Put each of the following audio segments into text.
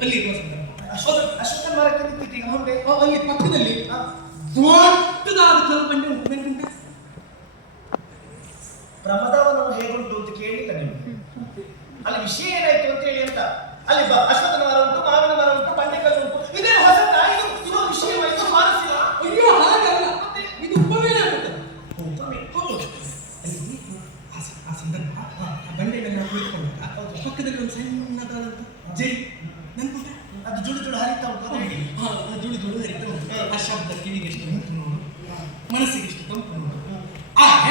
ಅಲ್ಲಿ ಇರುವ ಅಶೋಕನ ಮರಕ್ಕೆ ನಿಂತಿತ್ತು ಈಗ ಹೊಂಡೆ. ಅಲ್ಲಿ ಪಕ್ಕದಲ್ಲಿ ದೊಡ್ಡದಾದ ಕಲ್ಪಂಡೆ ಉಂಟು, ನೆನಪುಂಟ? ಪ್ರಮದವನು ಹೇಗುಂಟು ಅಂತ ಕೇಳಿಲ್ಲ ನೀವು. ಅಲ್ಲಿ ವಿಷಯ ಏನಾಯ್ತು ಅಂತ ಹೇಳಿ ಅಂತ. ಅಲ್ಲಿ ಅಶ್ವತ್ಥನ ಮರ ಉಂಟು, ಮಾವಿನ ಮರ ಉಂಟು, ಬಂಡೆಕಲ್ಲು ಉಂಟು. ಇದೇ ಹೊಸ ಇದು ವಿಷಯವಾಯ್ತು, ಮಾನಸಿಕ. ಅಯ್ಯೋ ಹಾಗಲ್ಲ, ಇದು ಉಪಮೇಯ ಆಗುತ್ತೆ. ಆ ಸಂದರ್ಭ ಆ ಬಂಡೆಯನ್ನು ನಾವು ಕುಳಿತುಕೊಂಡಾಗ ಪಕ್ಕದಲ್ಲಿ ಒಂದು ಸಣ್ಣದಾದಂತ ಜರಿ ನೆನಪುಂಟ? ಅದು ಜುಳು ಜುಳು ಹರಿತಾ ಉಂಟು, ಅದು ಹೇಳಿ. ಜುಳು ಜುಳು ಹರಿತಾ ಉಂಟು. ಆ ಶಬ್ದ ಕಿವಿಗೆ ಎಷ್ಟು ಮುಟ್ಟು ನೋಡು, ಮನಸ್ಸಿಗೆ ಎಷ್ಟು ತಂಪು ನೋಡು. ಆಗ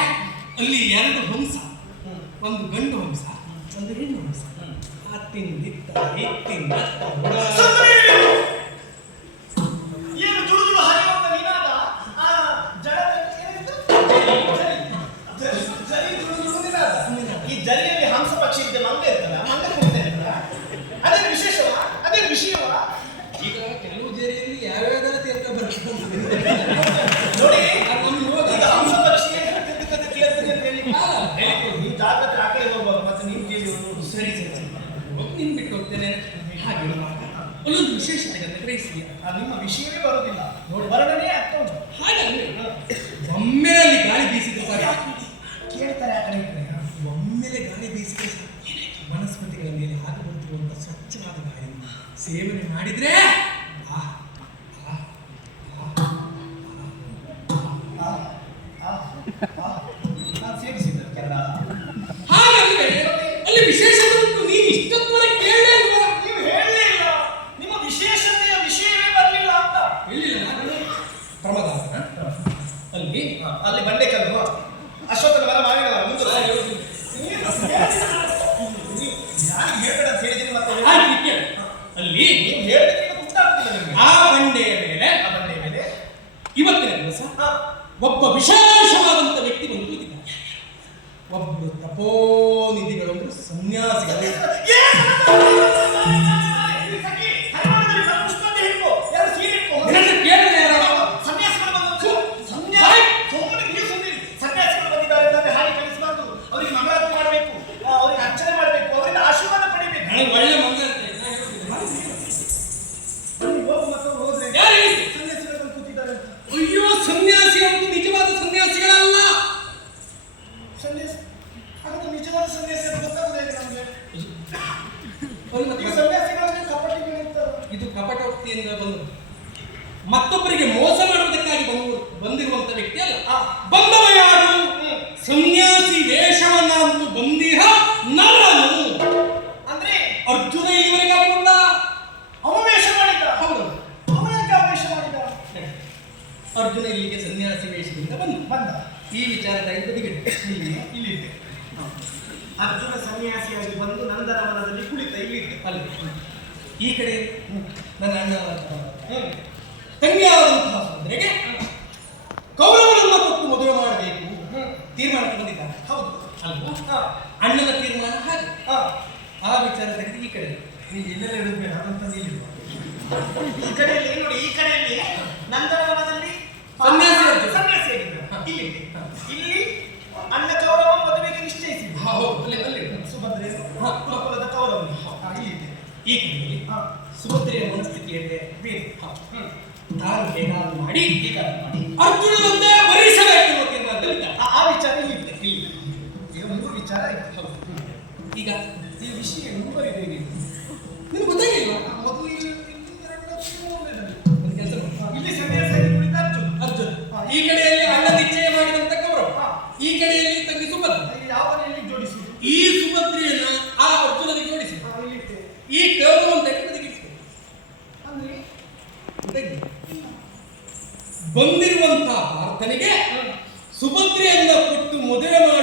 ಅಲ್ಲಿ ಎರಡು ಹಂಸ, ಒಂದು ಗಂಡು ಹಂಸ, ಒಂದು ಹೆಣ್ಣು ಹಂಸ. ಏನು ಜುಳು ಜುಳು ಹರಿಯುವಂತ ನಿನಾದ ಆ ಜರಿ ಜುಳು ಜುಳು ನಿನಾದ. ಈ ಜರಿಯಲ್ಲಿ ಹಂಸ ಪಕ್ಷಿ ಇದ್ದ ಮಂಗ ಇರ್ತದ, ಮಂಗ ಕುಡಿದ ಅದೇ ವಿಶೇಷವಾ, ಅದೇ ವಿಷಯವಾ? ಈಗ ಕೆಲವು ಜರಿಯಲ್ಲಿ ಯಾವ್ಯಾವ ತೀರ್ಥ ಬರ್ತದೆ ನೋಡಿ. ಈಗ ಹಂಸ ಪಕ್ಷಿ ನೀವು ಜಾಗ್ರತೆ ಆ ಕಡೆ ಹೋಗುವಾಗ ಮತ್ತೆ ನೀವು ಕೇಳಿ ಸರಿ ಸರಿ ನಿನ್ ಬಿಟ್ಟು ಹೋಗ್ತೇನೆ. ಹಾಗೆ ಅಲ್ಲೊಂದು ವಿಶೇಷತೆ ಗ್ರಹಿಸಿ, ನಿಮ್ಮ ವಿಷಯವೇ ಬರುವುದಿಲ್ಲ ನೋಡಿ, ವರ್ಣನೆ ಆಗ್ತಾ ಉಂಟು. ಹಾಗಂದ್ರೆ ಒಮ್ಮೆಲೆ ಗಾಳಿ ಬೀಸಿದ್ರೆ ಸಾರಿ ಕೇಳ್ತಾರೆ ಆ ಕಡೆ. ಒಮ್ಮೆಲೆ ಗಾಳಿ ಬೀಸಿದ್ರೆ ವನಸ್ಪತಿಗಳ ಮೇಲೆ ಹಾಗೆ ಬರ್ತಿರುವಂತ ಸ್ವಚ್ಛವಾದ ಗಾಳಿ ಸೇವನೆ ಮಾಡಿದ್ರೆ ಸೇರಿಸಿದ್ರು ಕೆಲ. ಹಾಗಂದ್ರೆ ಅಲ್ಲಿ ವಿಶೇಷತೆ ಉಂಟು. ನೀನು ಇಷ್ಟೊತ್ತವರೆಗೆ ಕೇಳಲೇ ಇಲ್ವಾ? ನೀವು ಹೇಳಲೇ ಇಲ್ಲ, ನಿಮ್ಮ ವಿಶೇಷತೆಯ ವಿಷಯವೇ ಬರಲಿಲ್ಲ ಅಂತ ಹೇಳಿಲ್ಲ. ಪ್ರಮದಾನ ಅಲ್ಲಿ ಬಂಡೆಕಲ್ಲು, ಅಶ್ವತ್ಥನ ಮರ, ಮಾವಿನ ಮರ ಮುಂದೆ ಯಾರಿಗೆ ಹೇಳ್ಬೇಡ ಅಂತ ಹೇಳಿದ್ದೀನಿ. ಮತ್ತೆ ಅಲ್ಲಿ ನೀವು ಹೇಳಿದ್ರೆ ಗೊತ್ತಾಗ್ತಿಲ್ಲ ನಿಮಗೆ. ಆ ಬಂಡೆಯ ಮೇಲೆ ಇವತ್ತಿನ ದಿವಸ ಒಬ್ಬ ವಿಶೇಷವಾದಂತ ವ್ಯಕ್ತಿ ಬಂದು ಕೂತಿದ್ದಾನೆ. ಒಬ್ಬರು ತಪೋನಿಧಿಗಳೊಂದು ಸನ್ಯಾಸಿಗಳು. ಒಳ್ಳೆ ಮಗ ಅಯ್ಯೋ ಸನ್ಯಾಸಿ ಅವರು ನಿಜವಾದ ಸನ್ಯಾಸಿಗಳಲ್ಲ. ನಿಜವಾದ ಸನ್ಯಾಸಿ ಅಂತ ಗೊತ್ತಾಗುವುದಿಲ್ಲ ನಮಗೆ. ಸನ್ಯಾಸಿಗಳಲ್ಲಿ ಕಪಟಿಗಳಿರ್ತಾರೆ. ಇದು ಕಪಟೋಕ್ತಿಯಿಂದ ಬಂದು ಮತ್ತೊಬ್ಬರಿಗೆ ಮೋಸ ಮಾಡುವುದಕ್ಕಾಗಿ ಬಂದಿರುವಂತ ವ್ಯಕ್ತಿ ಅಲ್ಲ. ಬಂದವ ಯಾರು? ಸನ್ಯಾಸಿ ವೇಷವನ್ನಂದು ಬಂದಿಹ ನರನು. ಅಂದ್ರೆ ಅರ್ಜುನ ಇವರಿಗಾಗಿ ಬಂದ. ಅವ ವೇಷ ಮಾಡಿದ್ದ. ಹೌದು, ಅವನಿಗೆ ವೇಷ ಮಾಡಿದ. ಅರ್ಜುನ ಇಲ್ಲಿಗೆ ಸನ್ಯಾಸಿ ವೇಷದಿಂದ ಬಂದ. ಈ ವಿಚಾರ ಬದಿಗಿಟ್ಟು ಇಲ್ಲಿ ಅರ್ಜುನ ಸನ್ಯಾಸಿಯಾಗಿ ಬಂದು ನಂದನವನದಲ್ಲಿ ಕುಳಿತ. ಇಲ್ಲಿ ಅಲ್ಲಿ ಈ ಕಡೆ ನನ್ನ ಅಣ್ಣ ತಂಗಿಯಾದಂತಹ ಸೋದರಿಗೆ ಕೌರವನನ್ನು ಕೊಟ್ಟು ಮದುವೆ ಮಾಡಬೇಕು ತೀರ್ಮಾನಕ್ಕೆ ಬಂದಿದ್ದಾರೆ. ಹೌದು ಅಲ್ವಾ? ಅಣ್ಣನ ತೀರ್ಮಾನ ಹಾಗೆ. ಆ ವಿಚಾರ ತೆಗೆದು ಈ ಕಡೆ ನೀವು ಎಲ್ಲೆಲ್ಲ ಇಡಬೇಡ ಅಂತ ನಿಲ್ಲಿರುವ. ಈ ಕಡೆಯಲ್ಲಿ ನೋಡಿ, ಈ ಕಡೆಯಲ್ಲಿ ನಂದನವನದಲ್ಲಿ ಸನ್ಯಾಸಿ ಇಲ್ಲಿ ಅಣ್ಣ ಕೌರವ ಮದುವೆಗೆ ನಿಶ್ಚಯಿಸಿದ್ರು. ಸುಭದ್ರೆ ಕುಲಕುಲದ ಕೌರವ ಈ ಕಡೆಯಲ್ಲಿ ಸುಭದ್ರೆಯ ಮನಸ್ಥಿತಿಯಲ್ಲೇ ಬೇರೆ ತಾನು ಹೇಗಾದ್ರು ಮಾಡಿ ಅರ್ಜುನನನ್ನೇ ವರಿಸಬೇಕು ತೀರ್ಮಾನದಲ್ಲಿ. ಆ ವಿಚಾರ ಇಲ್ಲಿ ಈಗ ಮೂರು ವಿಚಾರ ಇತ್ತು. ಈಗ ಈ ವಿಷಯ ಮುಂಬರಿದೆ. ನಿಮ್ಗೆ ಗೊತ್ತಾಗಿಲ್ವಾ? ಮೊದಲು ಒಂದು ಕೆಲಸ ಇಲ್ಲಿ ಸನ್ಯಾಸಿಯಾಗಿ ಕುಳಿತ ಅರ್ಜುನ, ಈ ಕಡೆಯಲ್ಲಿ ಅಣ್ಣ ನಿಶ್ಚಯ ಮಾಡಿದಂತ ಕೌರವ, ಈ ಕಡೆಯಲ್ಲಿ ತಂಗಿ ಸುಭದ್ರ. ಯಾವಲ್ಲಿ ಜೋಡಿಸುವುದು? ಈ ಸುಭದ್ರೆಯನ್ನ ಆ ಅರ್ಜುನನಿಗೆ ಜೋಡಿಸಿ ಈ ಕೌರವನ ತೆಗೆದಿರಿಸಿ ಬಂದಿರುವಂತಹ ಪಾರ್ಥನಿಗೆ ಸುಭದ್ರೆಯನ್ನ ಕೊಟ್ಟು ಮದುವೆ ಮಾಡಿ